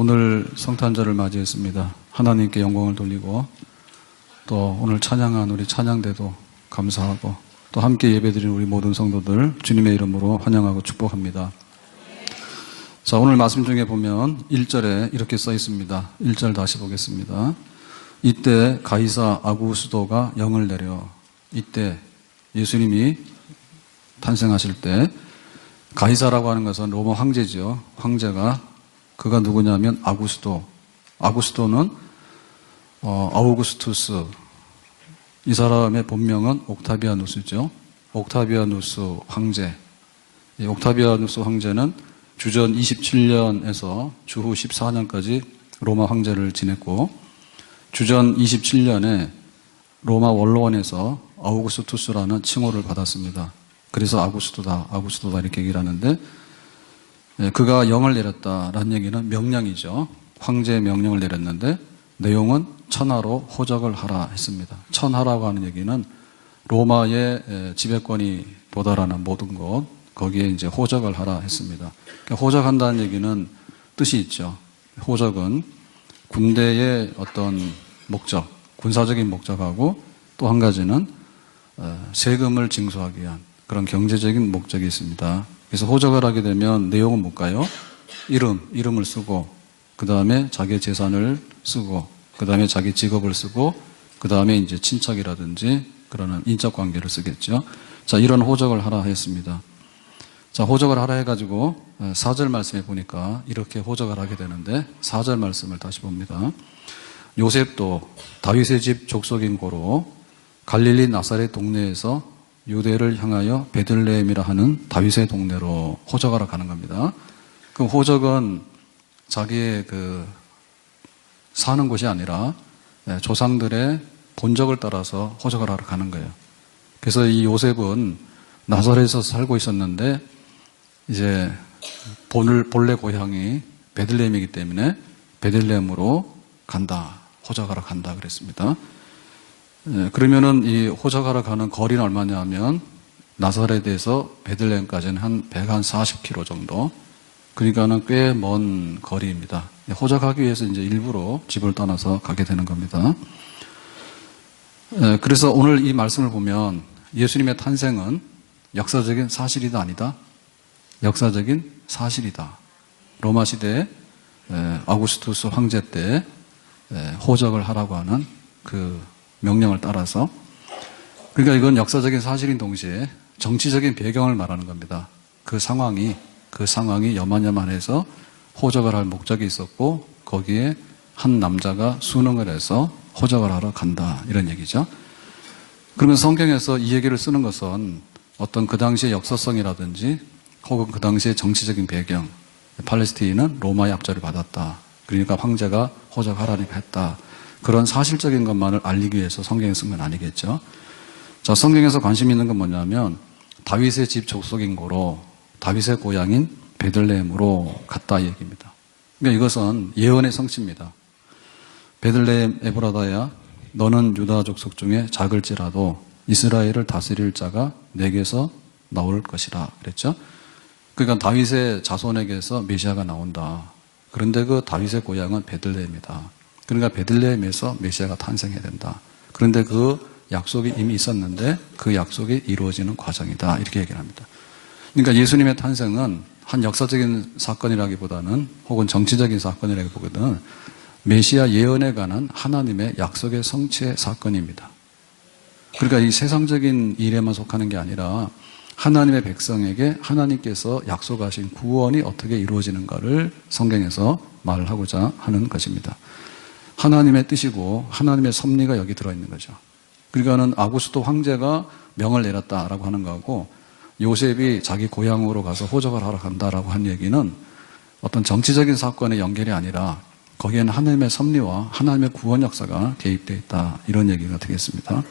오늘 성탄절을 맞이했습니다. 하나님께 영광을 돌리고 또 오늘 찬양한 우리 찬양대도 감사하고 또 함께 예배드리는 우리 모든 성도들 주님의 이름으로 환영하고 축복합니다. 자, 오늘 말씀 중에 보면 1절에 이렇게 써 있습니다. 1절 다시 보겠습니다. 이때 가이사 아구스도가 영을 내려. 이때 예수님이 탄생하실 때 가이사라고 하는 것은 로마 황제죠. 황제가 그가 누구냐면 아구스도. 아구스도는 아우구스투스. 이 사람의 본명은 옥타비아누스죠. 옥타비아누스 황제. 이 옥타비아누스 황제는 주전 27년에서 주후 14년까지 로마 황제를 지냈고 주전 27년에 로마 원로원에서 아우구스투스라는 칭호를 받았습니다. 그래서 아구스도다 이렇게 얘기를 하는데 그가 영을 내렸다라는 얘기는 명령이죠. 황제의 명령을 내렸는데 내용은 천하로 호적을 하라 했습니다. 천하라고 하는 얘기는 로마의 지배권이 도달하는 모든 곳 거기에 이제 호적을 하라 했습니다. 그러니까 호적한다는 얘기는 뜻이 있죠. 호적은 군대의 어떤 목적, 군사적인 목적하고 또 한 가지는 세금을 징수하기 위한 그런 경제적인 목적이 있습니다. 그래서 호적을 하게 되면 내용은 뭘까요? 이름을 쓰고 그 다음에 자기의 재산을 쓰고 그 다음에 자기 직업을 쓰고 그 다음에 이제 친척이라든지 그러는 인적 관계를 쓰겠죠. 자, 이런 호적을 하라 했습니다. 자, 호적을 하라 해가지고 4절 말씀에 보니까 이렇게 호적을 하게 되는데 4절 말씀을 다시 봅니다. 요셉도 다윗의 집 족속인 고로 갈릴리 나사렛 동네에서 유대를 향하여 베들레헴이라 하는 다윗의 동네로 호적하러 가는 겁니다. 그 호적은 자기의 사는 곳이 아니라 조상들의 본적을 따라서 호적을 하러 가는 거예요. 그래서 이 요셉은 나사렛에서 살고 있었는데 이제 본래 고향이 베들레헴이기 때문에 베들레헴으로 간다, 호적하러 간다 그랬습니다. 그러면은 이 호적하러 가는 거리는 얼마냐 하면 나사렛에서 베들레헴까지는 한 140km 정도. 그러니까는 꽤 먼 거리입니다. 호적하기 위해서 이제 일부러 집을 떠나서 가게 되는 겁니다. 그래서 오늘 이 말씀을 보면 예수님의 탄생은 역사적인 사실이다 아니다? 역사적인 사실이다. 로마 시대에 아구스투스 황제 때 호적을 하라고 하는 그 명령을 따라서 그러니까 이건 역사적인 사실인 동시에 정치적인 배경을 말하는 겁니다. 그 상황이 여만여만해서 호적을 할 목적이 있었고 거기에 한 남자가 순응을 해서 호적을 하러 간다 이런 얘기죠. 그러면 성경에서 이 얘기를 쓰는 것은 어떤 그 당시의 역사성이라든지 혹은 그 당시의 정치적인 배경 팔레스타인은 로마의 압제를 받았다. 그러니까 황제가 호적하라니까 했다. 그런 사실적인 것만을 알리기 위해서 성경에 쓴 건 아니겠죠. 자, 성경에서 관심 있는 건 뭐냐면 다윗의 집 족속인 고로 다윗의 고향인 베들레헴으로 갔다 이 얘기입니다. 그러니까 이것은 예언의 성취입니다. 베들레헴 에브라다야 너는 유다 족속 중에 작을지라도 이스라엘을 다스릴 자가 내게서 나올 것이라 그랬죠. 그러니까 다윗의 자손에게서 메시아가 나온다. 그런데 그 다윗의 고향은 베들레헴이다. 그러니까 베들레헴에서 메시아가 탄생해야 된다. 그런데 그 약속이 이미 있었는데 그 약속이 이루어지는 과정이다. 이렇게 얘기를 합니다. 그러니까 예수님의 탄생은 한 역사적인 사건이라기보다는 혹은 정치적인 사건이라기보다는 메시아 예언에 관한 하나님의 약속의 성취의 사건입니다. 그러니까 이 세상적인 일에만 속하는 게 아니라 하나님의 백성에게 하나님께서 약속하신 구원이 어떻게 이루어지는가를 성경에서 말을 하고자 하는 것입니다. 하나님의 뜻이고 하나님의 섭리가 여기 들어있는 거죠. 그러니까는 아구스도 황제가 명을 내렸다라고 하는 거고 요셉이 자기 고향으로 가서 호적을 하러 간다라고 한 얘기는 어떤 정치적인 사건의 연결이 아니라 거기에는 하나님의 섭리와 하나님의 구원 역사가 개입되어 있다 이런 얘기가 되겠습니다.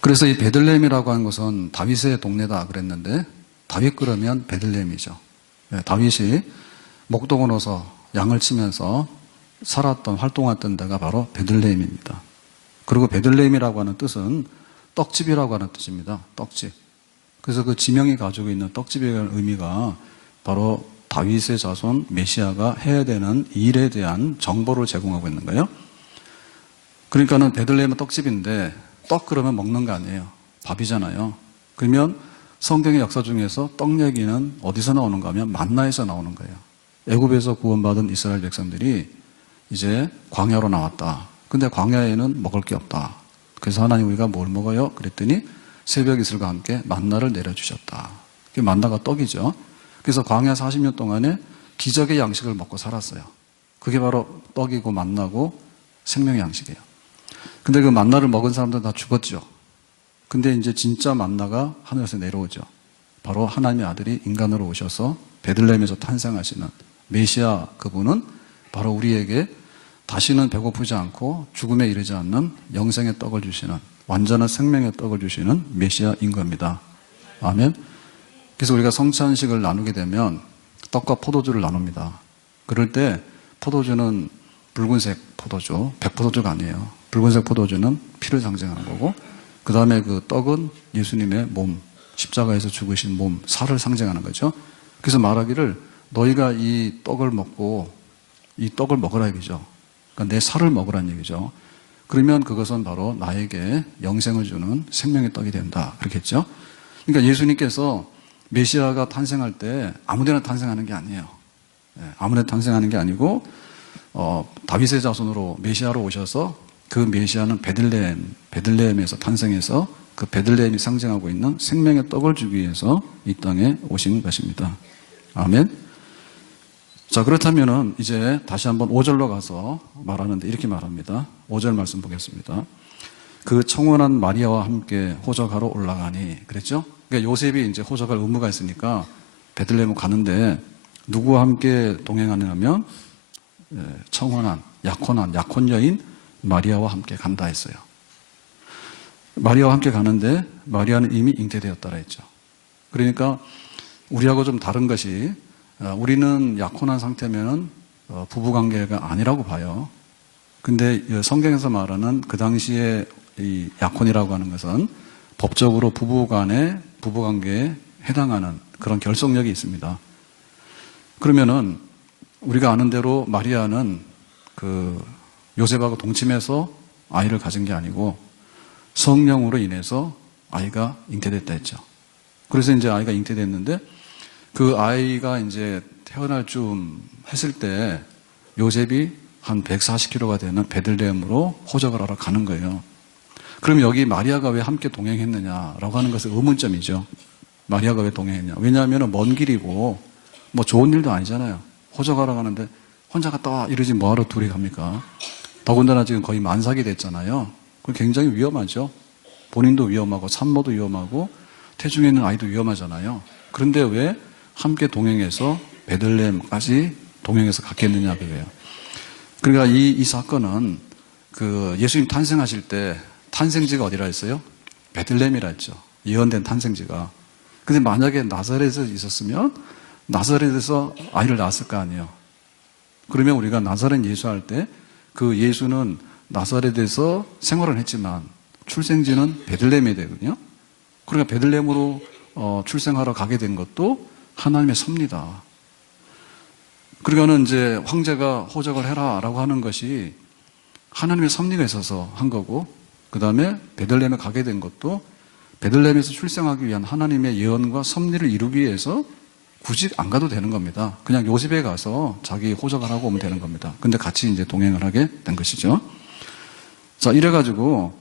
그래서 이 베들레헴이라고 하는 것은 다윗의 동네다 그랬는데 다윗 그러면 베들레헴이죠. 다윗이 목동으로서 양을 치면서 살았던 활동했던 데가 바로 베들레헴입니다. 그리고 베들레헴이라고 하는 뜻은 떡집이라고 하는 뜻입니다. 떡집. 그래서 그 지명이 가지고 있는 떡집이라는 의미가 바로 다윗의 자손 메시아가 해야 되는 일에 대한 정보를 제공하고 있는 거예요. 그러니까는 베들레헴은 떡집인데 떡 그러면 먹는 거 아니에요. 밥이잖아요. 그러면 성경의 역사 중에서 떡 얘기는 어디서 나오는가 하면 만나에서 나오는 거예요. 애굽에서 구원받은 이스라엘 백성들이 이제 광야로 나왔다. 근데 광야에는 먹을 게 없다. 그래서 하나님 우리가 뭘 먹어요? 그랬더니 새벽 이슬과 함께 만나를 내려주셨다. 그게 만나가 떡이죠. 그래서 광야 40년 동안에 기적의 양식을 먹고 살았어요. 그게 바로 떡이고 만나고 생명의 양식이에요. 근데 그 만나를 먹은 사람들은 다 죽었죠. 근데 이제 진짜 만나가 하늘에서 내려오죠. 바로 하나님의 아들이 인간으로 오셔서 베들레헴에서 탄생하시는 메시아 그분은 바로 우리에게 다시는 배고프지 않고 죽음에 이르지 않는 영생의 떡을 주시는 완전한 생명의 떡을 주시는 메시아인 겁니다. 아멘. 그래서 우리가 성찬식을 나누게 되면 떡과 포도주를 나눕니다. 그럴 때 포도주는 붉은색 포도주, 백포도주가 아니에요. 붉은색 포도주는 피를 상징하는 거고 그 다음에 그 떡은 예수님의 몸, 십자가에서 죽으신 몸, 살을 상징하는 거죠. 그래서 말하기를 너희가 이 떡을 먹고 이 떡을 먹으라 얘기죠. 그러니까 내 살을 먹으라는 얘기죠. 그러면 그것은 바로 나에게 영생을 주는 생명의 떡이 된다. 그렇겠죠? 그러니까 예수님께서 메시아가 탄생할 때 아무데나 탄생하는 게 아니에요. 아무데나 탄생하는 게 아니고 다윗의 자손으로 메시아로 오셔서 그 메시아는 베들레헴에서 탄생해서 그 베들레헴이 상징하고 있는 생명의 떡을 주기 위해서 이 땅에 오신 것입니다. 아멘. 자, 그렇다면은 이제 다시 한번 5절로 가서 말하는데 이렇게 말합니다. 5절 말씀 보겠습니다. 그 청혼한 마리아와 함께 호적하러 올라가니 그랬죠? 그러니까 요셉이 이제 호적할 의무가 있으니까 베들레헴 가는데 누구와 함께 동행하냐면 청혼한, 약혼 여인 마리아와 함께 간다 했어요. 마리아와 함께 가는데 마리아는 이미 잉태되었다라 했죠. 그러니까 우리하고 좀 다른 것이 우리는 약혼한 상태면은 부부관계가 아니라고 봐요. 근데 성경에서 말하는 그 당시에 이 약혼이라고 하는 것은 법적으로 부부관계에 해당하는 그런 결속력이 있습니다. 그러면은 우리가 아는 대로 마리아는 그 요셉하고 동침해서 아이를 가진 게 아니고 성령으로 인해서 아이가 잉태됐다 했죠. 그래서 이제 아이가 잉태됐는데 그 아이가 이제 태어날 쯤 했을 때 요셉이 한 140kg가 되는 베들레헴으로 호적을 하러 가는 거예요. 그럼 여기 마리아가 왜 함께 동행했느냐라고 하는 것은 의문점이죠. 마리아가 왜 동행했냐. 왜냐하면 먼 길이고 뭐 좋은 일도 아니잖아요. 호적하러 가는데 혼자 갔다 와 이러지 뭐하러 둘이 갑니까? 더군다나 지금 거의 만삭이 됐잖아요. 그건 굉장히 위험하죠. 본인도 위험하고 산모도 위험하고 태중에 있는 아이도 위험하잖아요. 그런데 왜 함께 동행해서 베들레헴까지 동행해서 갔겠느냐 그거예요. 그러니까 이 사건은 그 예수님 탄생하실 때 탄생지가 어디라 했어요? 베들레헴이라 했죠. 예언된 탄생지가. 근데 만약에 나사렛에 있었으면 나사렛에서 아이를 낳았을 거 아니에요. 그러면 우리가 나사렛 예수할 때 그 예수는 나사렛에서 생활을 했지만 출생지는 베들레헴이 되거든요. 그러니까 베들레헴으로 출생하러 가게 된 것도 하나님의 섭니다. 그러니까는 이제 황제가 호적을 해라라고 하는 것이 하나님의 섭리가 있어서 한 거고, 그 다음에 베들레헴에 가게 된 것도 베들레헴에서 출생하기 위한 하나님의 예언과 섭리를 이루기 위해서 굳이 안 가도 되는 겁니다. 그냥 요셉에 가서 자기 호적을 하고 오면 되는 겁니다. 근데 같이 이제 동행을 하게 된 것이죠. 자, 이래가지고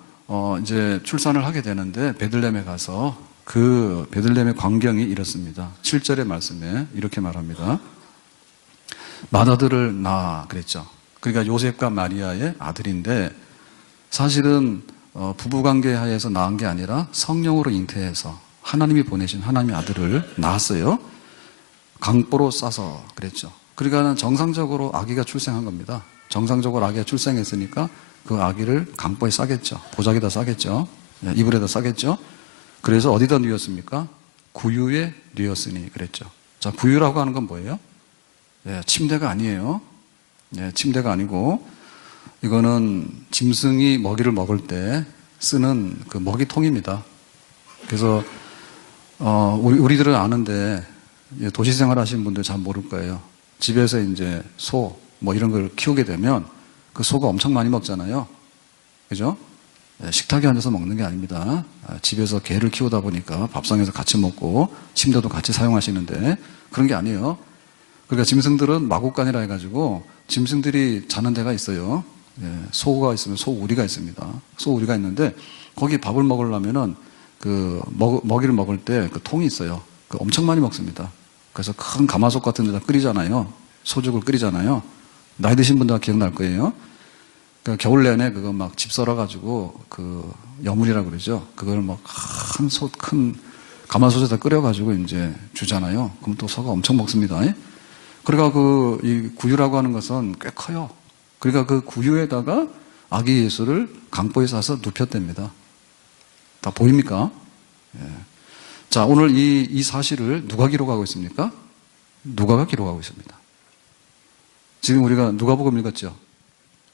이제 출산을 하게 되는데 베들레헴에 가서 그 베들레헴의 광경이 이렇습니다. 7절의 말씀에 이렇게 말합니다. 맏아들을 낳아 그랬죠. 그러니까 요셉과 마리아의 아들인데 사실은 부부관계 하에서 낳은 게 아니라 성령으로 잉태해서 하나님이 보내신 하나님의 아들을 낳았어요. 강보로 싸서 그랬죠. 그러니까 정상적으로 아기가 출생한 겁니다. 정상적으로 아기가 출생했으니까 그 아기를 강보에 싸겠죠. 보자기에다 싸겠죠. 이불에다 싸겠죠. 그래서 어디다 뉘었습니까? 구유에 뉘었으니 그랬죠. 자, 구유라고 하는 건 뭐예요? 침대가 아니에요. 침대가 아니고 이거는 짐승이 먹이를 먹을 때 쓰는 그 먹이통입니다. 그래서 우리들은 아는데 도시 생활 하시는 분들 잘 모를 거예요. 집에서 이제 소, 뭐 이런 걸 키우게 되면 그 소가 엄청 많이 먹잖아요. 그죠? 식탁에 앉아서 먹는 게 아닙니다. 집에서 개를 키우다 보니까 밥상에서 같이 먹고 침대도 같이 사용하시는데 그런 게 아니에요. 그러니까 짐승들은 마구간이라 해가지고 짐승들이 자는 데가 있어요. 소가 있으면 소우리가 있습니다. 소우리가 있는데 거기 밥을 먹으려면은 그 먹이를 먹을 때 그 통이 있어요. 그 엄청 많이 먹습니다. 그래서 큰 가마솥 같은 데다 끓이잖아요. 소죽을 끓이잖아요. 나이 드신 분들 기억날 거예요. 그러니까 겨울 내내 그거 막 집 썰어가지고 그 여물이라고 그러죠. 그걸 막 큰 가마솥에다 끓여가지고 이제 주잖아요. 그럼 또 소가 엄청 먹습니다. 그러니까 이 구유라고 하는 것은 꽤 커요. 그러니까 그 구유에다가 아기 예수를 강보에 싸서 눕혔답니다. 다 보입니까? 예. 자, 오늘 이 사실을 누가 기록하고 있습니까? 누가가 기록하고 있습니다. 지금 우리가 누가복음 읽었죠?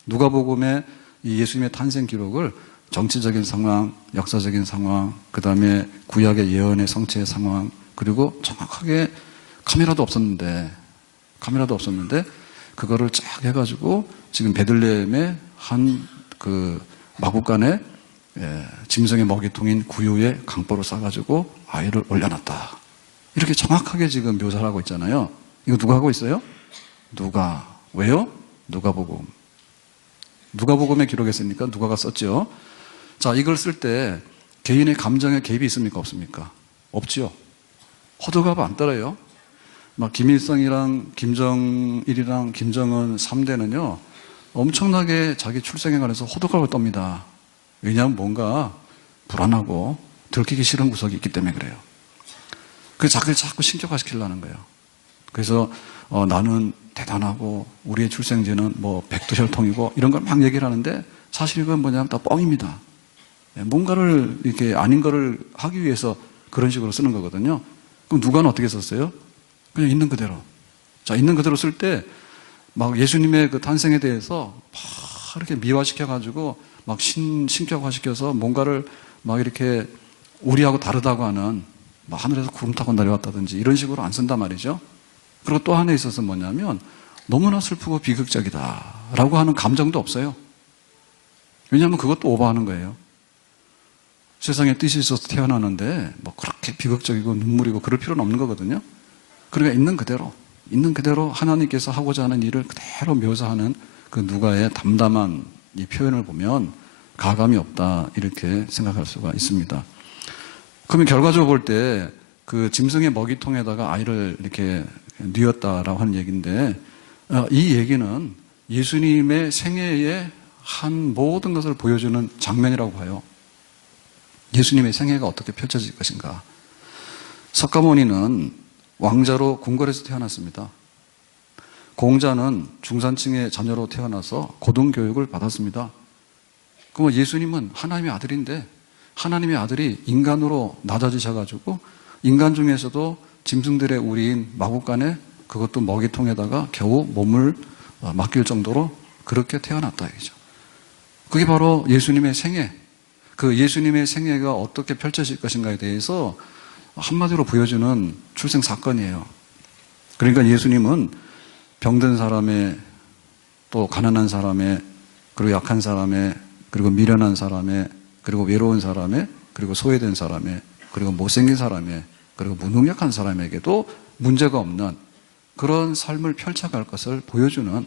누가복음의 이 예수님의 탄생 기록을 정치적인 상황, 역사적인 상황, 그 다음에 구약의 예언의 성취의 상황, 그리고 정확하게 카메라도 없었는데 그거를 쫙 해가지고 지금 베들레헴의 한 그 마구간에 짐승의 먹이통인 구유에 강보로 싸가지고 아이를 올려놨다. 이렇게 정확하게 지금 묘사를 하고 있잖아요. 이거 누가 하고 있어요? 누가. 왜요? 누가복음. 누가복음에 기록했으니까 누가가 썼죠. 자, 이걸 쓸 때 개인의 감정에 개입이 있습니까? 없습니까? 없지요. 호들갑 안 떨어요. 막 김일성이랑 김정일이랑 김정은 3대는요 엄청나게 자기 출생에 관해서 호들갑을 떱니다. 왜냐하면 뭔가 불안하고 들키기 싫은 구석이 있기 때문에 그래요. 그래서 자기를 자꾸 신격화시키려는 거예요. 그래서 나는 대단하고 우리의 출생지는 뭐 백두혈통이고 이런 걸 막 얘기를 하는데 사실 이건 뭐냐면 다 뻥입니다. 뭔가를 이렇게 아닌 거를 하기 위해서 그런 식으로 쓰는 거거든요. 그럼 누가는 어떻게 썼어요? 그냥 있는 그대로. 자, 있는 그대로 쓸 때 막 예수님의 그 탄생에 대해서 막 이렇게 미화시켜가지고 막 신격화시켜서 뭔가를 막 이렇게 우리하고 다르다고 하는 막 하늘에서 구름 타고 내려왔다든지 이런 식으로 안 쓴단 말이죠. 그리고 또 하나 있어서 뭐냐면 너무나 슬프고 비극적이다라고 하는 감정도 없어요. 왜냐하면 그것도 오버하는 거예요. 세상에 뜻이 있어서 태어나는데 뭐 그렇게 비극적이고 눈물이고 그럴 필요는 없는 거거든요. 그러니까 있는 그대로 하나님께서 하고자 하는 일을 그대로 묘사하는 그 누가의 담담한 이 표현을 보면 가감이 없다 이렇게 생각할 수가 있습니다. 그러면 결과적으로 볼 때 그 짐승의 먹이통에다가 아이를 이렇게 뉘었다라고 하는 얘기인데 이 얘기는 예수님의 생애에 한 모든 것을 보여주는 장면이라고 봐요. 예수님의 생애가 어떻게 펼쳐질 것인가. 석가모니는 왕자로 궁궐에서 태어났습니다. 공자는 중산층의 자녀로 태어나서 고등교육을 받았습니다. 그럼 예수님은 하나님의 아들인데 하나님의 아들이 인간으로 낮아지셔가지고 인간 중에서도 짐승들의 우리인 마구간에 그것도 먹이통에다가 겨우 몸을 맡길 정도로 그렇게 태어났다 이죠. 그게 바로 예수님의 생애. 그 예수님의 생애가 어떻게 펼쳐질 것인가에 대해서 한마디로 보여주는 출생 사건이에요. 그러니까 예수님은 병든 사람의 또 가난한 사람의 그리고 약한 사람의 그리고 미련한 사람의 그리고 외로운 사람의 그리고 소외된 사람의 그리고 못생긴 사람의 그리고 무능력한 사람에게도 문제가 없는 그런 삶을 펼쳐갈 것을 보여주는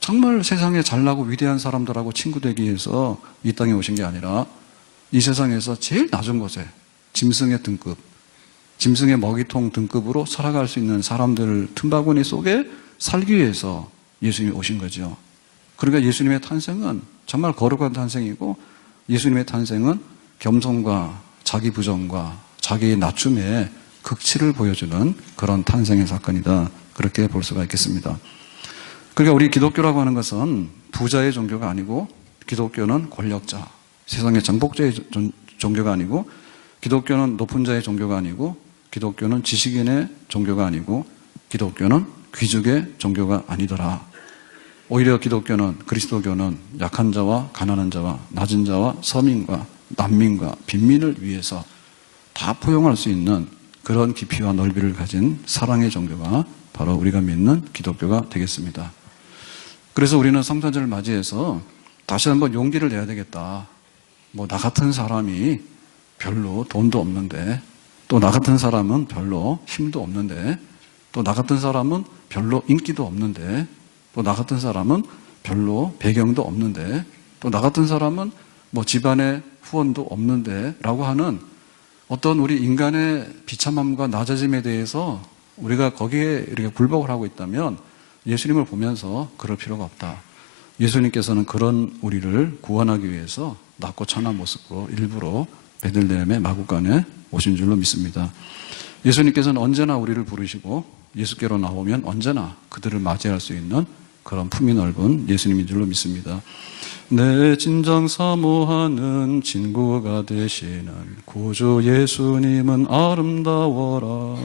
정말 세상에 잘나고 위대한 사람들하고 친구 되기 위해서 이 땅에 오신 게 아니라 이 세상에서 제일 낮은 곳에 짐승의 등급, 짐승의 먹이통 등급으로 살아갈 수 있는 사람들 틈바구니 속에 살기 위해서 예수님이 오신 거죠. 그러니까 예수님의 탄생은 정말 거룩한 탄생이고 예수님의 탄생은 겸손과 자기 부정과 자기의 낮춤의 극치를 보여주는 그런 탄생의 사건이다. 그렇게 볼 수가 있겠습니다. 그러니까 우리 기독교라고 하는 것은 부자의 종교가 아니고 기독교는 권력자, 세상의 정복자의 종교가 아니고 기독교는 높은 자의 종교가 아니고 기독교는 지식인의 종교가 아니고 기독교는 귀족의 종교가 아니더라. 오히려 기독교는 그리스도교는 약한 자와 가난한 자와 낮은 자와 서민과 난민과 빈민을 위해서 다 포용할 수 있는 그런 깊이와 넓이를 가진 사랑의 종교가 바로 우리가 믿는 기독교가 되겠습니다. 그래서 우리는 성탄절을 맞이해서 다시 한번 용기를 내야 되겠다. 뭐 나 같은 사람이 별로 돈도 없는데, 또 나 같은 사람은 별로 힘도 없는데, 또 나 같은 사람은 별로 인기도 없는데, 또 나 같은 사람은 별로 배경도 없는데, 또 나 같은 사람은 뭐 집안에 후원도 없는데 라고 하는 어떤 우리 인간의 비참함과 낮아짐에 대해서 우리가 거기에 이렇게 굴복을 하고 있다면 예수님을 보면서 그럴 필요가 없다. 예수님께서는 그런 우리를 구원하기 위해서 낮고 천한 모습으로 일부러 베들레헴의 마구간에 오신 줄로 믿습니다. 예수님께서는 언제나 우리를 부르시고 예수께로 나오면 언제나 그들을 맞이할 수 있는 그런 품이 넓은 예수님인 줄로 믿습니다. 내 진정 사모하는 친구가 되시는 구주 예수님은 아름다워라.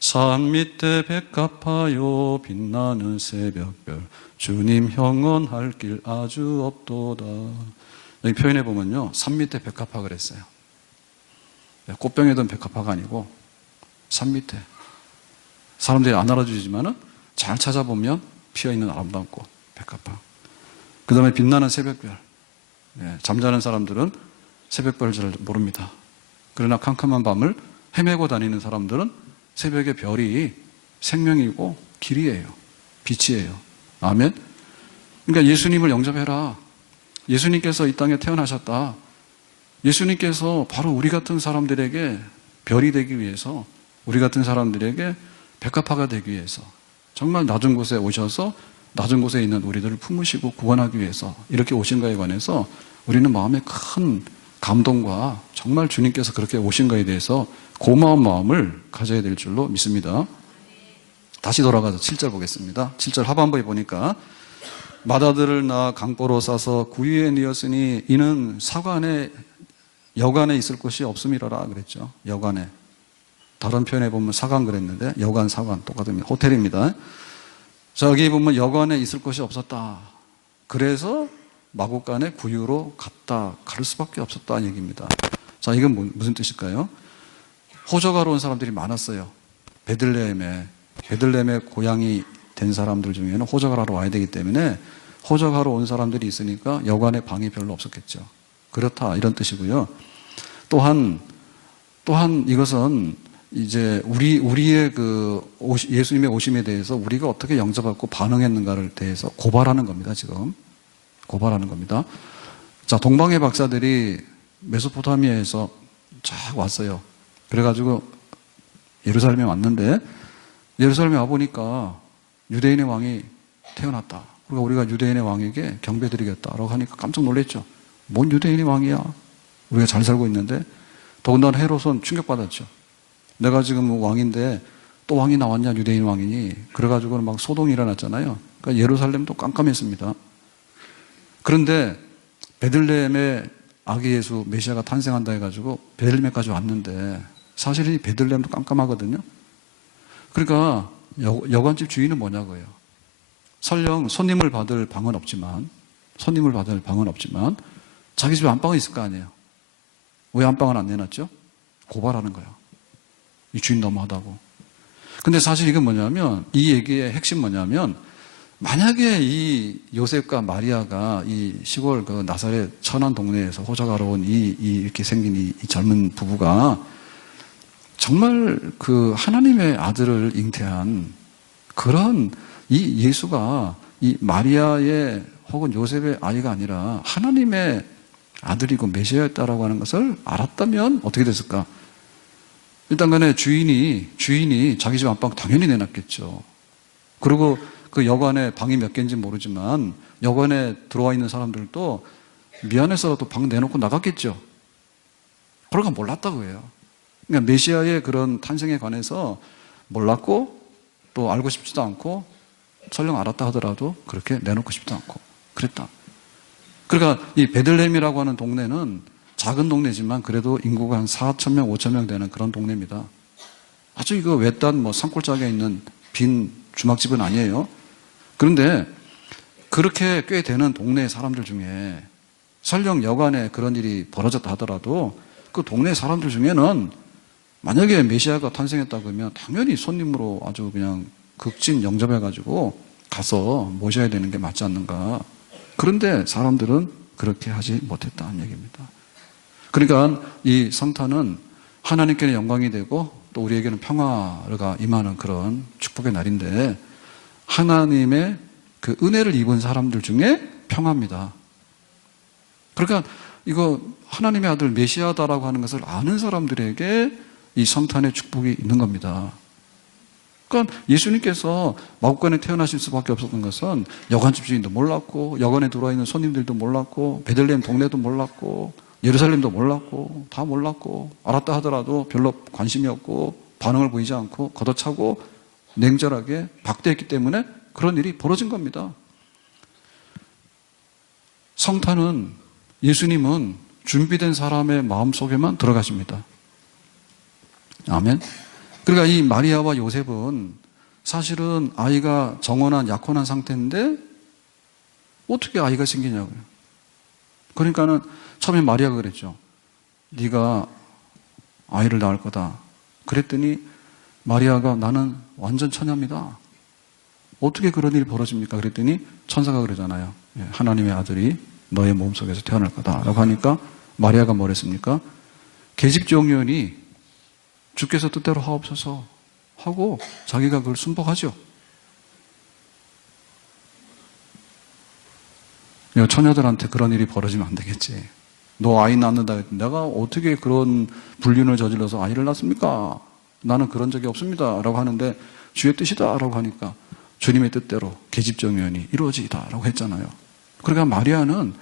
산 밑에 백합하여 빛나는 새벽별 주님 형언할 길 아주 없도다. 여기 표현해 보면요, 산 밑에 백합화 그랬어요. 꽃병이던 백합화가 아니고 산 밑에. 사람들이 안 알아주지만은 잘 찾아보면 피어있는 아름다운 꽃, 백합화. 그 다음에 빛나는 새벽별. 잠자는 사람들은 새벽별을 잘 모릅니다. 그러나 캄캄한 밤을 헤매고 다니는 사람들은 새벽의 별이 생명이고 길이에요. 빛이에요. 아멘. 그러니까 예수님을 영접해라. 예수님께서 이 땅에 태어나셨다. 예수님께서 바로 우리 같은 사람들에게 별이 되기 위해서, 우리 같은 사람들에게 백합화가 되기 위해서 정말 낮은 곳에 오셔서 낮은 곳에 있는 우리들을 품으시고 구원하기 위해서 이렇게 오신 거에 관해서 우리는 마음에 큰 감동과 정말 주님께서 그렇게 오신 거에 대해서 고마운 마음을 가져야 될 줄로 믿습니다. 다시 돌아가서 7절 보겠습니다. 7절 하반부에 보니까 맏아들을 낳아 강보로 싸서 구유에 뉘었으니 이는 사관에 여관에 있을 곳이 없음이라라 그랬죠. 여관에. 다른 표현에 보면 사관 그랬는데 여관, 사관 똑같습니다. 호텔입니다. 자, 여기 보면 여관에 있을 곳이 없었다. 그래서 마구간에 구유로 갈 수밖에 없었다는 얘기입니다. 자, 이건 무슨 뜻일까요? 호적하러 온 사람들이 많았어요. 베들레헴에 고향이 된 사람들 중에는 호적을 하러 와야 되기 때문에 호적하러 온 사람들이 있으니까 여관에 방이 별로 없었겠죠. 그렇다 이런 뜻이고요. 또한 이것은 이제 우리의 예수님의 오심에 대해서 우리가 어떻게 영접하고 반응했는가를 대해서 고발하는 겁니다. 지금 고발하는 겁니다. 자, 동방의 박사들이 메소포타미아에서 쫙 왔어요. 그래가지고 예루살렘에 왔는데 예루살렘에 와보니까 유대인의 왕이 태어났다. 그러니까 우리가 유대인의 왕에게 경배드리겠다라고 하니까 깜짝 놀랐죠. 뭔 유대인의 왕이야? 우리가 잘 살고 있는데. 더군다나 헤롯은 충격받았죠. 내가 지금 왕인데 또 왕이 나왔냐, 유대인 왕이니. 그래가지고는 막 소동이 일어났잖아요. 그러니까 예루살렘도 깜깜했습니다. 그런데 베들레헴에 아기 예수 메시아가 탄생한다 해가지고 베들레헴까지 왔는데 사실 이 베들레헴도 깜깜하거든요. 그러니까 여관집 주인은 뭐냐고요. 설령 손님을 받을 방은 없지만 자기 집에 안방은 있을 거 아니에요. 왜 안방을 안 내놨죠? 고발하는 거예요. 이 주인 너무하다고. 근데 사실 이건 뭐냐면, 이 얘기의 핵심 뭐냐면, 만약에 이 요셉과 마리아가 이 시골 그 나사렛 천안 동네에서 호적하러 온 이렇게 생긴 이 젊은 부부가 정말 그 하나님의 아들을 잉태한 그런 이 예수가 이 마리아의 혹은 요셉의 아이가 아니라 하나님의 아들이고 메시아였다라고 하는 것을 알았다면 어떻게 됐을까? 일단 간에 주인이 자기 집 안방 당연히 내놨겠죠. 그리고 그 여관에 방이 몇 개인지 모르지만 여관에 들어와 있는 사람들도 미안해서라도 방 내놓고 나갔겠죠. 그러니까 몰랐다고 해요. 그러니까 메시아의 그런 탄생에 관해서 몰랐고 또 알고 싶지도 않고 설령 알았다 하더라도 그렇게 내놓고 싶지도 않고 그랬다. 그러니까 이 베들레헴이라고 하는 동네는 작은 동네지만 그래도 인구가 한 4,000명, 5,000명 되는 그런 동네입니다. 아주 이거 외딴 뭐 산골짜기에 있는 빈 주막집은 아니에요. 그런데 그렇게 꽤 되는 동네 사람들 중에 설령 여관에 그런 일이 벌어졌다 하더라도 그 동네 사람들 중에는 만약에 메시아가 탄생했다고 하면 당연히 손님으로 아주 그냥 극진 영접해가지고 가서 모셔야 되는 게 맞지 않는가. 그런데 사람들은 그렇게 하지 못했다는 얘기입니다. 그러니까 이 성탄은 하나님께는 영광이 되고 또 우리에게는 평화가 임하는 그런 축복의 날인데 하나님의 그 은혜를 입은 사람들 중에 평화입니다. 그러니까 이거 하나님의 아들 메시아다라고 하는 것을 아는 사람들에게 이 성탄의 축복이 있는 겁니다. 그러니까 예수님께서 마국간에 태어나실 수밖에 없었던 것은 여관집 주인도 몰랐고 여관에 들어와 있는 손님들도 몰랐고 베들레헴 동네도 몰랐고 예루살렘도 몰랐고 다 몰랐고 알았다 하더라도 별로 관심이 없고 반응을 보이지 않고 걷어차고 냉철하게 박대했기 때문에 그런 일이 벌어진 겁니다. 성탄은 예수님은 준비된 사람의 마음속에만 들어가십니다. 아멘. 그러니까 이 마리아와 요셉은 사실은 아이가 정혼한 약혼한 상태인데 어떻게 아이가 생기냐고요. 그러니까는 처음에 마리아가 그랬죠. 네가 아이를 낳을 거다. 그랬더니 마리아가 나는 완전 처녀입니다. 어떻게 그런 일이 벌어집니까? 그랬더니 천사가 그러잖아요. 하나님의 아들이 너의 몸속에서 태어날 거다라고 하니까 마리아가 뭐랬습니까? 계집종연이 주께서 뜻대로 하옵소서 하고 자기가 그걸 순복하죠. 처녀들한테 그런 일이 벌어지면 안 되겠지. 너 아이 낳는다 했더니 내가 어떻게 그런 불륜을 저질러서 아이를 낳습니까? 나는 그런 적이 없습니다 라고 하는데 주의 뜻이다 라고 하니까 주님의 뜻대로 계집종연이 이루어지이다 라고 했잖아요. 그러니까 마리아는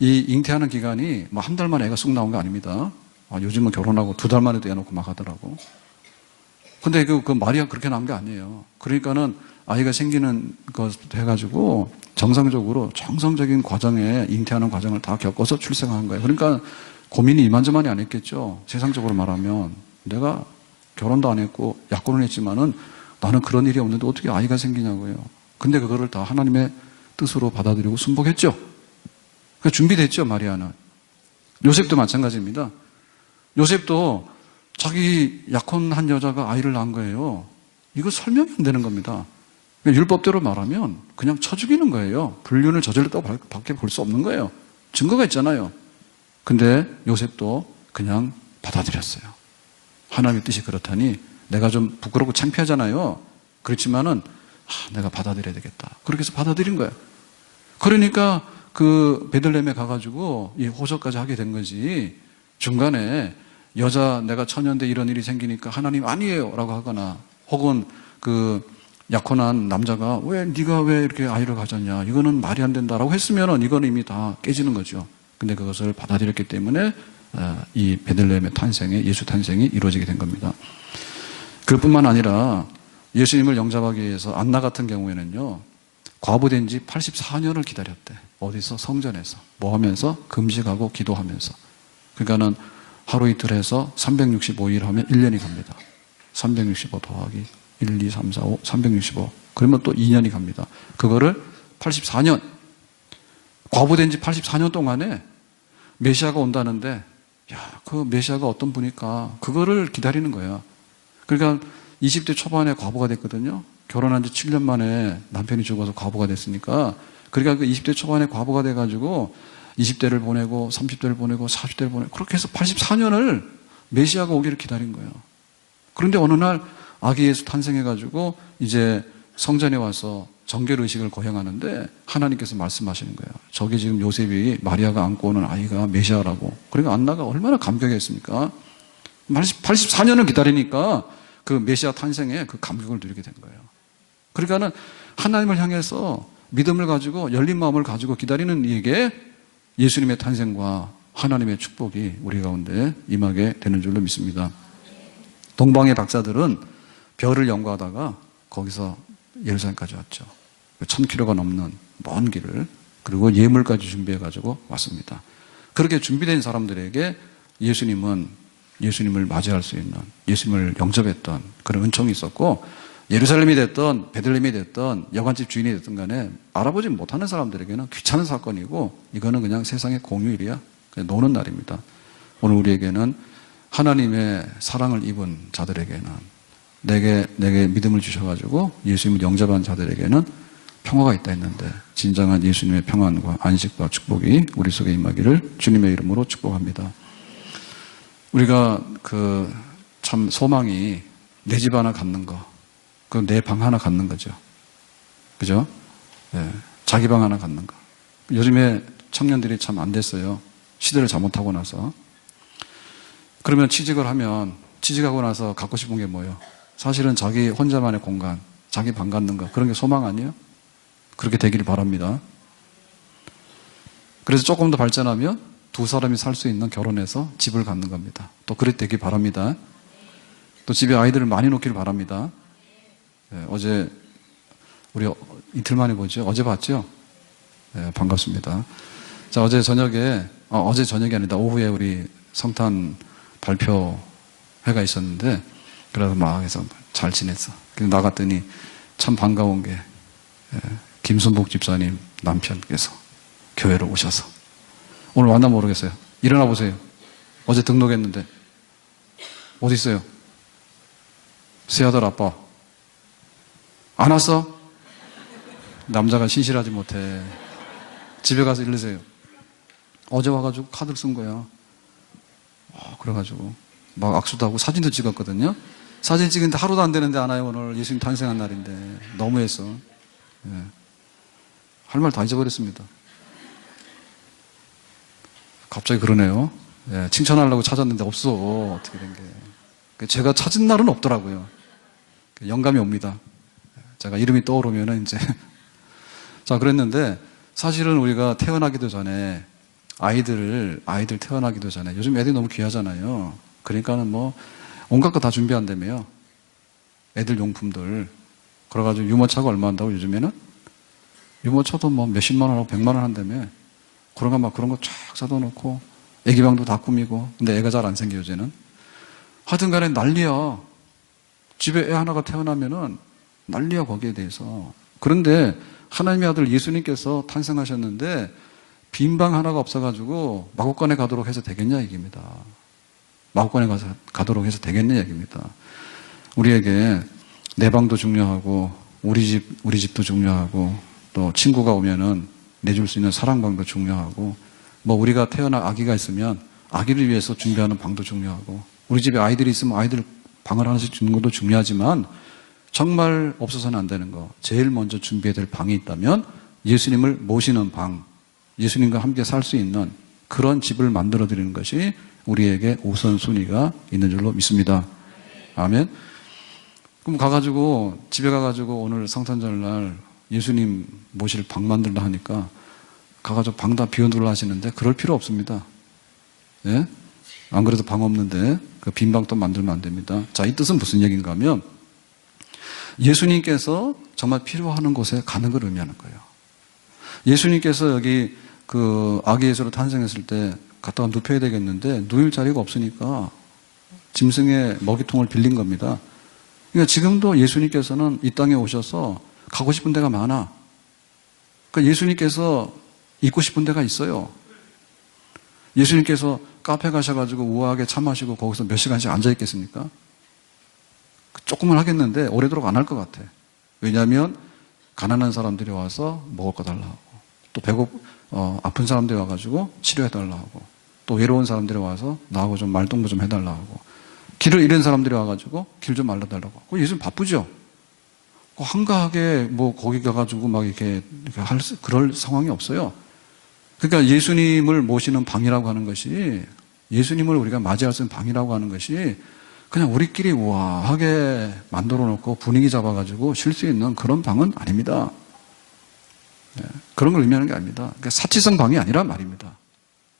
이 잉태하는 기간이 뭐 한 달 만에 애가 쑥 나온 거 아닙니다. 요즘은 결혼하고 2달 만에도 애 놓고 막 하더라고. 근데 그 마리아 그렇게 나온 게 아니에요. 그러니까는 아이가 생기는 것부터 해가지고 정상적으로 정상적인 과정에 잉태하는 과정을 다 겪어서 출생한 거예요. 그러니까 고민이 이만저만이 아니었겠죠. 세상적으로 말하면 내가 결혼도 안 했고 약혼을 했지만은 나는 그런 일이 없는데 어떻게 아이가 생기냐고요. 근데 그거를 다 하나님의 뜻으로 받아들이고 순복했죠. 그러니까 준비됐죠, 마리아는. 요셉도 마찬가지입니다. 요셉도 자기 약혼한 여자가 아이를 낳은 거예요. 이거 설명이 안 되는 겁니다. 율법대로 말하면 그냥 쳐 죽이는 거예요. 불륜을 저질렀다고 밖에 볼 수 없는 거예요. 증거가 있잖아요. 근데 요셉도 그냥 받아들였어요. 하나님의 뜻이 그렇다니 내가 좀 부끄럽고 창피하잖아요. 그렇지만은 내가 받아들여야 되겠다. 그렇게 해서 받아들인 거예요. 그러니까 그 베들레헴에 가가지고 이 호적까지 하게 된 거지. 중간에 여자 내가 처녀인데 이런 일이 생기니까 하나님 아니에요 라고 하거나 혹은 그 약혼한 남자가 네가 왜 이렇게 아이를 가졌냐 이거는 말이 안 된다라고 했으면은 이거는 이미 다 깨지는 거죠. 근데 그것을 받아들였기 때문에 이 베들레헴의 탄생에 예수 탄생이 이루어지게 된 겁니다. 그뿐만 아니라 예수님을 영접하기 위해서 안나 같은 경우에는요 과부된 지 84년을 기다렸대. 어디서? 성전에서. 뭐 하면서? 금식하고 기도하면서. 그러니까는 하루 이틀 해서 365일 하면 1년이 갑니다. 365 더하기 1, 2, 3, 4, 5, 365. 그러면 또 2년이 갑니다. 그거를 84년, 과부된 지 84년 동안에 메시아가 온다는데, 야, 그 메시아가 어떤 분일까? 그거를 기다리는 거야. 그러니까 20대 초반에 과부가 됐거든요. 결혼한 지 7년 만에 남편이 죽어서 과부가 됐으니까, 그러니까 그 20대 초반에 과부가 돼가지고 20대를 보내고 30대를 보내고 40대를 보내고 그렇게 해서 84년을 메시아가 오기를 기다린 거예요. 그런데 어느 날 아기 예수 탄생해가지고 이제 성전에 와서 정결 의식을 거행하는데 하나님께서 말씀하시는 거예요. 저게 지금 요셉이 마리아가 안고 오는 아이가 메시아라고. 그러니까 안나가 얼마나 감격했습니까? 84년을 기다리니까 그 메시아 탄생에 그 감격을 누리게 된 거예요. 그러니까는 하나님을 향해서 믿음을 가지고 열린 마음을 가지고 기다리는 이에게 예수님의 탄생과 하나님의 축복이 우리 가운데 임하게 되는 줄로 믿습니다. 동방의 박사들은 별을 연구하다가 거기서 예루살렘까지 왔죠. 1000km가 넘는 먼 길을 그리고 예물까지 준비해가지고 왔습니다. 그렇게 준비된 사람들에게 예수님을 맞이할 수 있는 예수님을 영접했던 그런 은총이 있었고 예루살렘이 됐던 베들레헴이 됐던 여관집 주인이 됐든 간에 알아보지 못하는 사람들에게는 귀찮은 사건이고 이거는 그냥 세상의 공휴일이야. 그냥 노는 날입니다. 오늘 우리에게는 하나님의 사랑을 입은 자들에게는 내게 믿음을 주셔가지고 예수님을 영접한 자들에게는 평화가 있다 했는데 진정한 예수님의 평안과 안식과 축복이 우리 속에 임하기를 주님의 이름으로 축복합니다. 우리가 참 소망이 내 집 하나 갖는 거, 내 방 하나 갖는 거죠. 그죠? 네, 자기 방 하나 갖는 거. 요즘에 청년들이 참 안 됐어요. 시대를 잘못하고 나서. 그러면 취직하고 나서 갖고 싶은 게 뭐예요? 사실은 자기 혼자만의 공간, 자기 방 갖는 거, 그런 게 소망 아니에요? 그렇게 되기를 바랍니다. 그래서 조금 더 발전하면 두 사람이 살 수 있는 결혼해서 집을 갖는 겁니다. 또 그렇게 되길 바랍니다. 또 집에 아이들을 많이 놓기를 바랍니다. 네, 어제 우리 이틀 만에 보죠? 어제 봤죠? 네, 반갑습니다. 자, 어제 저녁이 아니다. 오후에 우리 성탄 발표회가 있었는데, 그래서 막 해서 잘 지냈어. 그래서 나갔더니 참 반가운 게, 김순복 집사님 남편께서 교회로 오셔서, 오늘 왔나 모르겠어요. 일어나 보세요. 어제 등록했는데, 어디 있어요? 새아들 아빠. 안 왔어? 남자가 신실하지 못해. 집에 가서 이르세요. 어제 와가지고 카드를 쓴 거야. 그래가지고 막 악수도 하고 사진도 찍었거든요. 사진 찍은데 하루도 안 되는데 안 와요. 오늘 예수님 탄생한 날인데 너무했어. 예. 할 말 다 잊어버렸습니다. 갑자기 그러네요. 예, 칭찬하려고 찾았는데 없어. 어떻게 된 게. 제가 찾은 날은 없더라고요. 영감이 옵니다. 제가 이름이 떠오르면은 이제 자, 그랬는데 사실은 우리가 태어나기도 전에 아이들 태어나기도 전에 요즘 애들이 너무 귀하잖아요. 그러니까는 뭐 온갖 거 다 준비한다며요. 애들 용품들. 그래가지고 유모차가 얼마 한다고 요즘에는? 유모차도 뭐 몇십만 원하고 100만 원 한다며. 그런 거 쫙 사다 놓고 애기방도 다 꾸미고. 근데 애가 잘 안 생겨 요새는. 하여튼 간에 난리야. 집에 애 하나가 태어나면은 난리야 거기에 대해서. 그런데 하나님의 아들 예수님께서 탄생하셨는데 빈방 하나가 없어가지고 마구간에 가도록 해서 되겠냐 얘기입니다. 마구간에 가도록 해서 되겠냐 얘기입니다. 우리에게 내 방도 중요하고 우리 집도 중요하고 또 친구가 오면은 내줄 수 있는 사랑방도 중요하고 뭐 우리가 태어나 아기가 있으면 아기를 위해서 준비하는 방도 중요하고 우리 집에 아이들이 있으면 아이들 방을 하나씩 주는 것도 중요하지만 정말 없어서는 안 되는 거 제일 먼저 준비해야 될 방이 있다면 예수님을 모시는 방, 예수님과 함께 살 수 있는 그런 집을 만들어 드리는 것이 우리에게 우선순위가 있는 줄로 믿습니다. 아멘. 그럼 집에 가가지고 오늘 성탄절날 예수님 모실 방 만들라 하니까 가가지고 방 다 비워두려 하시는데 그럴 필요 없습니다. 예? 안 그래도 방 없는데 그 빈 방 또 만들면 안 됩니다. 자, 이 뜻은 무슨 얘기인가 하면 예수님께서 정말 필요하는 곳에 가는 걸 의미하는 거예요. 예수님께서 여기 그 아기 예수로 탄생했을 때 갔다가 눕혀야 되겠는데 누울 자리가 없으니까 짐승의 먹이통을 빌린 겁니다. 그러니까 지금도 예수님께서는 이 땅에 오셔서 가고 싶은 데가 많아. 그러니까 예수님께서 있고 싶은 데가 있어요. 예수님께서 카페 가셔가지고 우아하게 차 마시고 거기서 몇 시간씩 앉아 있겠습니까? 조금은 하겠는데 오래도록 안 할 것 같아. 왜냐하면 가난한 사람들이 와서 먹을 거 달라 하고 또 아픈 사람들이 와가지고 치료해 달라 하고 또 외로운 사람들이 와서 나하고 좀 말동무 좀 해달라 하고 길을 잃은 사람들이 와가지고 길 좀 알려달라고 하고 예수님 바쁘죠? 한가하게 뭐 거기 가가지고 막 이렇게 그럴 상황이 없어요. 그러니까 예수님을 모시는 방이라고 하는 것이 예수님을 우리가 맞이할 수 있는 방이라고 하는 것이 그냥 우리끼리 우아하게 만들어 놓고 분위기 잡아가지고 쉴 수 있는 그런 방은 아닙니다. 네, 그런 걸 의미하는 게 아닙니다. 그러니까 사치성 방이 아니란 말입니다.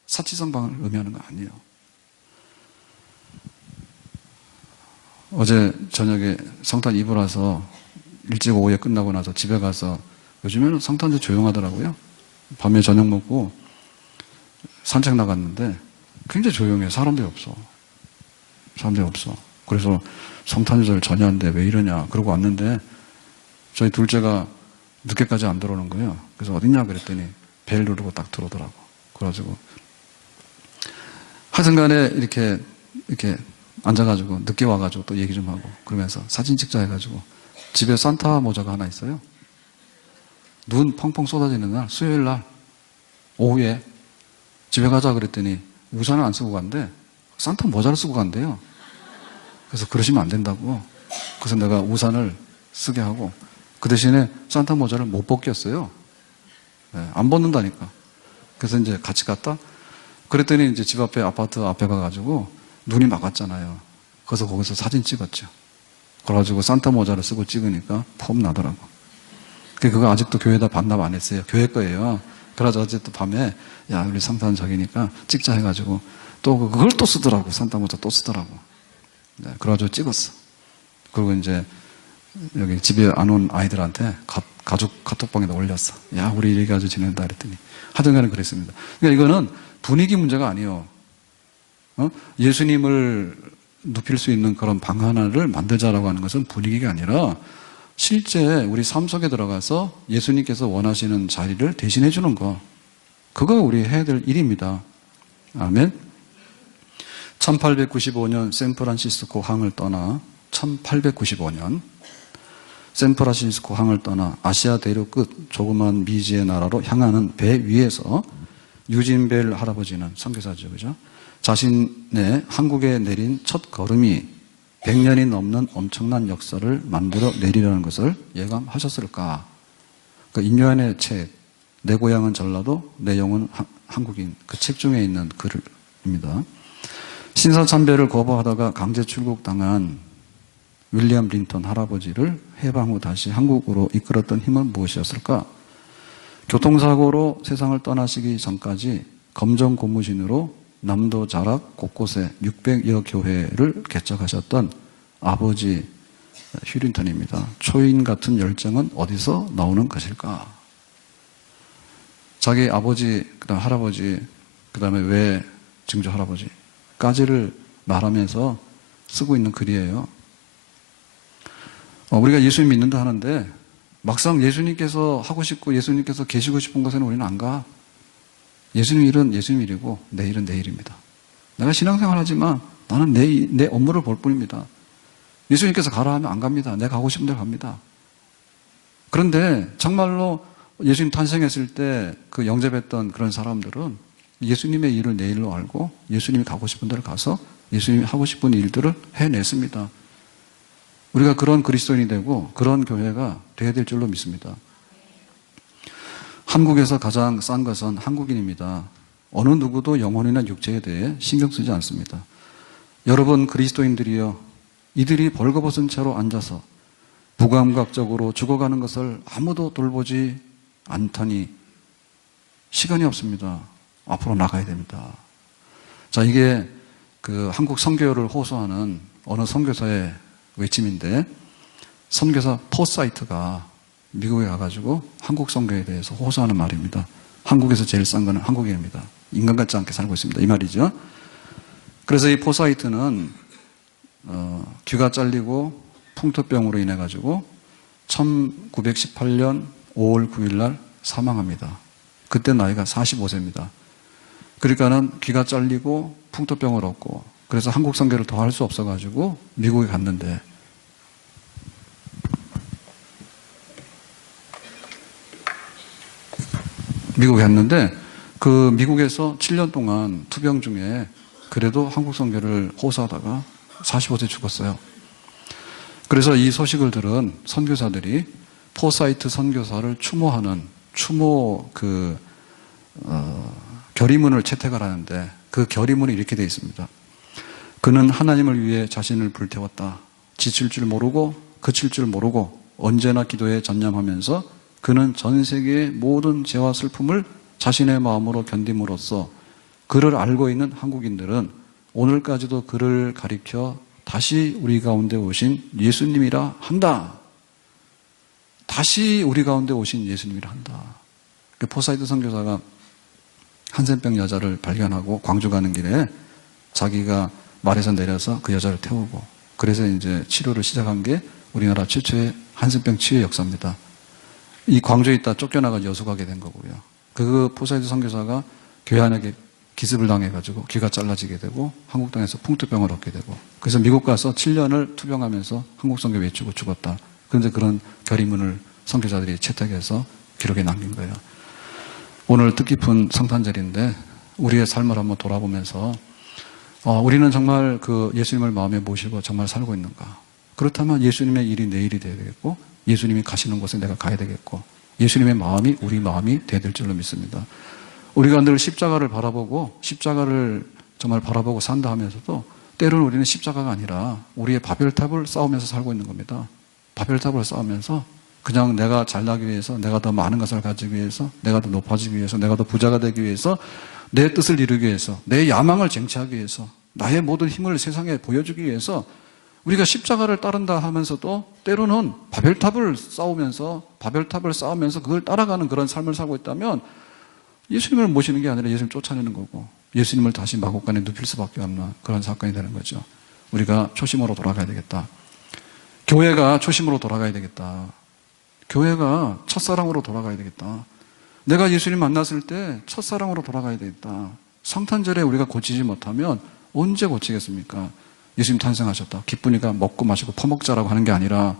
사치성 방을 의미하는 거 아니에요. 어제 저녁에 성탄 이브라서 일찍 오후에 끝나고 나서 집에 가서 요즘에는 성탄절 조용하더라고요. 밤에 저녁 먹고 산책 나갔는데 굉장히 조용해. 사람들이 없어. 그래서 성탄절 전야인데 왜 이러냐. 그러고 왔는데 저희 둘째가 늦게까지 안 들어오는 거예요. 그래서 어딨냐 그랬더니 벨 누르고 딱 들어오더라고. 그래가지고 하여튼 간에 이렇게 이렇게 앉아가지고 늦게 와가지고 또 얘기 좀 하고 그러면서 사진 찍자 해가지고 집에 산타 모자가 하나 있어요. 눈 펑펑 쏟아지는 날, 수요일 날 오후에 집에 가자 그랬더니 우산을 안 쓰고 간대. 산타 모자를 쓰고 간대요. 그래서 그러시면 안 된다고. 그래서 내가 우산을 쓰게 하고 그 대신에 산타 모자를 못 벗겼어요. 네, 안 벗는다니까. 그래서 이제 같이 갔다. 그랬더니 이제 집 앞에 아파트 앞에 가가지고 눈이 막았잖아요. 그래서 거기서 사진 찍었죠. 그래가지고 산타 모자를 쓰고 찍으니까 폼 나더라고. 그거 아직도 교회에다 반납 안 했어요. 교회 거예요. 그래서 어제 또 밤에 야 우리 상사는 저기니까 찍자 해가지고 또 그걸 또 쓰더라고. 산타 모자 또 쓰더라고. 네, 그래가지고 찍었어. 그리고 이제 여기 집에 안 온 아이들한테 가족 카톡방에다 올렸어. 야 우리 이렇게 아주 지낸다 그랬더니 하여튼간에 그랬습니다. 그러니까 이거는 분위기 문제가 아니에요. 예수님을 눕힐 수 있는 그런 방 하나를 만들자라고 하는 것은 분위기가 아니라 실제 우리 삶 속에 들어가서 예수님께서 원하시는 자리를 대신해 주는 거. 그거 우리 해야 될 일입니다. 아멘. 1895년 샌프란시스코 항을 떠나 1895년 샌프란시스코 항을 떠나 아시아 대륙 끝 조그만 미지의 나라로 향하는 배 위에서 유진 벨 할아버지는 선교사죠, 그죠? 자신의 한국에 내린 첫 걸음이 100년이 넘는 엄청난 역사를 만들어 내리려는 것을 예감하셨을까? 그 임요한의 책, 내 고향은 전라도, 내 영은 한국인, 그 책 중에 있는 글입니다. 신사참배를 거부하다가 강제 출국당한 윌리엄 린턴 할아버지를 해방 후 다시 한국으로 이끌었던 힘은 무엇이었을까? 교통사고로 세상을 떠나시기 전까지 검정 고무신으로 남도 자락 곳곳에 600여 교회를 개척하셨던 아버지 휴린턴입니다. 초인 같은 열정은 어디서 나오는 것일까? 자기 아버지, 그 다음 할아버지, 그 다음에 외 증조 할아버지까지를 말하면서 쓰고 있는 글이에요. 우리가 예수님 믿는다 하는데 막상 예수님께서 하고 싶고 예수님께서 계시고 싶은 곳에는 우리는 안 가. 예수님 일은 예수님 일이고 내 일은 내 일입니다. 내가 신앙생활 하지만 나는 내 업무를 볼 뿐입니다. 예수님께서 가라 하면 안 갑니다. 내가 가고 싶은 데로 갑니다. 그런데 정말로 예수님 탄생했을 때 그 영접했던 그런 사람들은 예수님의 일을 내 일로 알고 예수님이 가고 싶은 데를 가서 예수님이 하고 싶은 일들을 해냈습니다. 우리가 그런 그리스도인이 되고 그런 교회가 되어야 될 줄로 믿습니다. 한국에서 가장 싼 것은 한국인입니다. 어느 누구도 영혼이나 육체에 대해 신경 쓰지 않습니다. 여러분 그리스도인들이여, 이들이 벌거벗은 채로 앉아서 무감각적으로 죽어가는 것을 아무도 돌보지 않더니 시간이 없습니다. 앞으로 나가야 됩니다. 자, 이게 그 한국 선교를 호소하는 어느 선교사의 외침인데, 선교사 포사이트가 미국에 가가지고 한국 선교에 대해서 호소하는 말입니다. 한국에서 제일 싼 거는 한국인입니다. 인간 같지 않게 살고 있습니다. 이 말이죠. 그래서 이 포사이트는 귀가 잘리고 풍토병으로 인해 가지고 1918년 5월 9일 날 사망합니다. 그때 나이가 45세입니다. 그러니까는 귀가 잘리고 풍토병을 얻고 그래서 한국 선교를 더 할 수 없어 가지고 미국에 갔는데, 그 미국에서 7년 동안 투병 중에 그래도 한국 선교를 호소하다가 45세 죽었어요. 그래서 이 소식을 들은 선교사들이 포사이트 선교사를 추모하는 결의문을 채택을 하는데, 그 결의문이 이렇게 되어 있습니다. 그는 하나님을 위해 자신을 불태웠다. 지칠 줄 모르고 그칠 줄 모르고 언제나 기도에 전념하면서 그는 전 세계의 모든 죄와 슬픔을 자신의 마음으로 견딤으로써 그를 알고 있는 한국인들은 오늘까지도 그를 가리켜 다시 우리 가운데 오신 예수님이라 한다. 다시 우리 가운데 오신 예수님이라 한다. 포사이트 선교사가 한센병 여자를 발견하고 광주 가는 길에 자기가 말에서 내려서 그 여자를 태우고, 그래서 이제 치료를 시작한 게 우리나라 최초의 한센병 치유의 역사입니다. 이 광주에 있다 쫓겨나가 여수 가게 된 거고요. 그 포사이트 선교사가 교회 안에 기습을 당해가지고 귀가 잘라지게 되고 한국 땅에서 풍토병을 얻게 되고 그래서 미국 가서 7년을 투병하면서 한국 선교 외치고 죽었다. 그런데 그런 결의문을 선교자들이 채택해서 기록에 남긴 거예요. 오늘 뜻깊은 성탄절인데 우리의 삶을 한번 돌아보면서 우리는 정말 그 예수님을 마음에 모시고 정말 살고 있는가? 그렇다면 예수님의 일이 내 일이 되어야 되겠고 예수님이 가시는 곳에 내가 가야 되겠고 예수님의 마음이 우리 마음이 되어야 될 줄로 믿습니다. 우리가 늘 십자가를 바라보고 십자가를 정말 바라보고 산다 하면서도 때로는 우리는 십자가가 아니라 우리의 바벨탑을 쌓으면서 살고 있는 겁니다. 바벨탑을 쌓으면서 그냥 내가 잘나기 위해서, 내가 더 많은 것을 가지기 위해서, 내가 더 높아지기 위해서, 내가 더 부자가 되기 위해서, 내 뜻을 이루기 위해서, 내 야망을 쟁취하기 위해서, 나의 모든 힘을 세상에 보여주기 위해서 우리가 십자가를 따른다 하면서도 때로는 바벨탑을 쌓으면서 그걸 따라가는 그런 삶을 살고 있다면 예수님을 모시는 게 아니라 예수님을 쫓아내는 거고 예수님을 다시 마곡간에 눕힐 수밖에 없는 그런 사건이 되는 거죠. 우리가 초심으로 돌아가야 되겠다. 교회가 초심으로 돌아가야 되겠다. 교회가 첫사랑으로 돌아가야 되겠다. 내가 예수님 만났을 때 첫사랑으로 돌아가야 되겠다. 성탄절에 우리가 고치지 못하면 언제 고치겠습니까? 예수님 탄생하셨다. 기쁘니까 먹고 마시고 퍼먹자라고 하는 게 아니라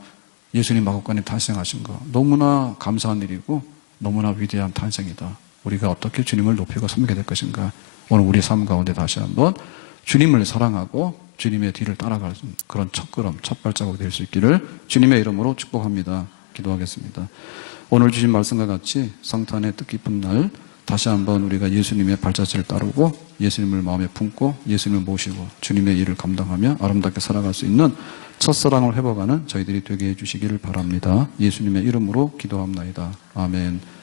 예수님 마곡간에 탄생하신 거 너무나 감사한 일이고 너무나 위대한 탄생이다. 우리가 어떻게 주님을 높이고 섬기게 될 것인가. 오늘 우리 삶 가운데 다시 한번 주님을 사랑하고 주님의 뒤를 따라가는 그런 첫걸음, 첫 발자국이 될 수 있기를 주님의 이름으로 축복합니다. 기도하겠습니다. 오늘 주신 말씀과 같이 성탄의 뜻깊은 날 다시 한번 우리가 예수님의 발자취를 따르고 예수님을 마음에 품고 예수님을 모시고 주님의 일을 감당하며 아름답게 살아갈 수 있는 첫사랑을 회복하는 저희들이 되게 해주시기를 바랍니다. 예수님의 이름으로 기도합나이다. 아멘.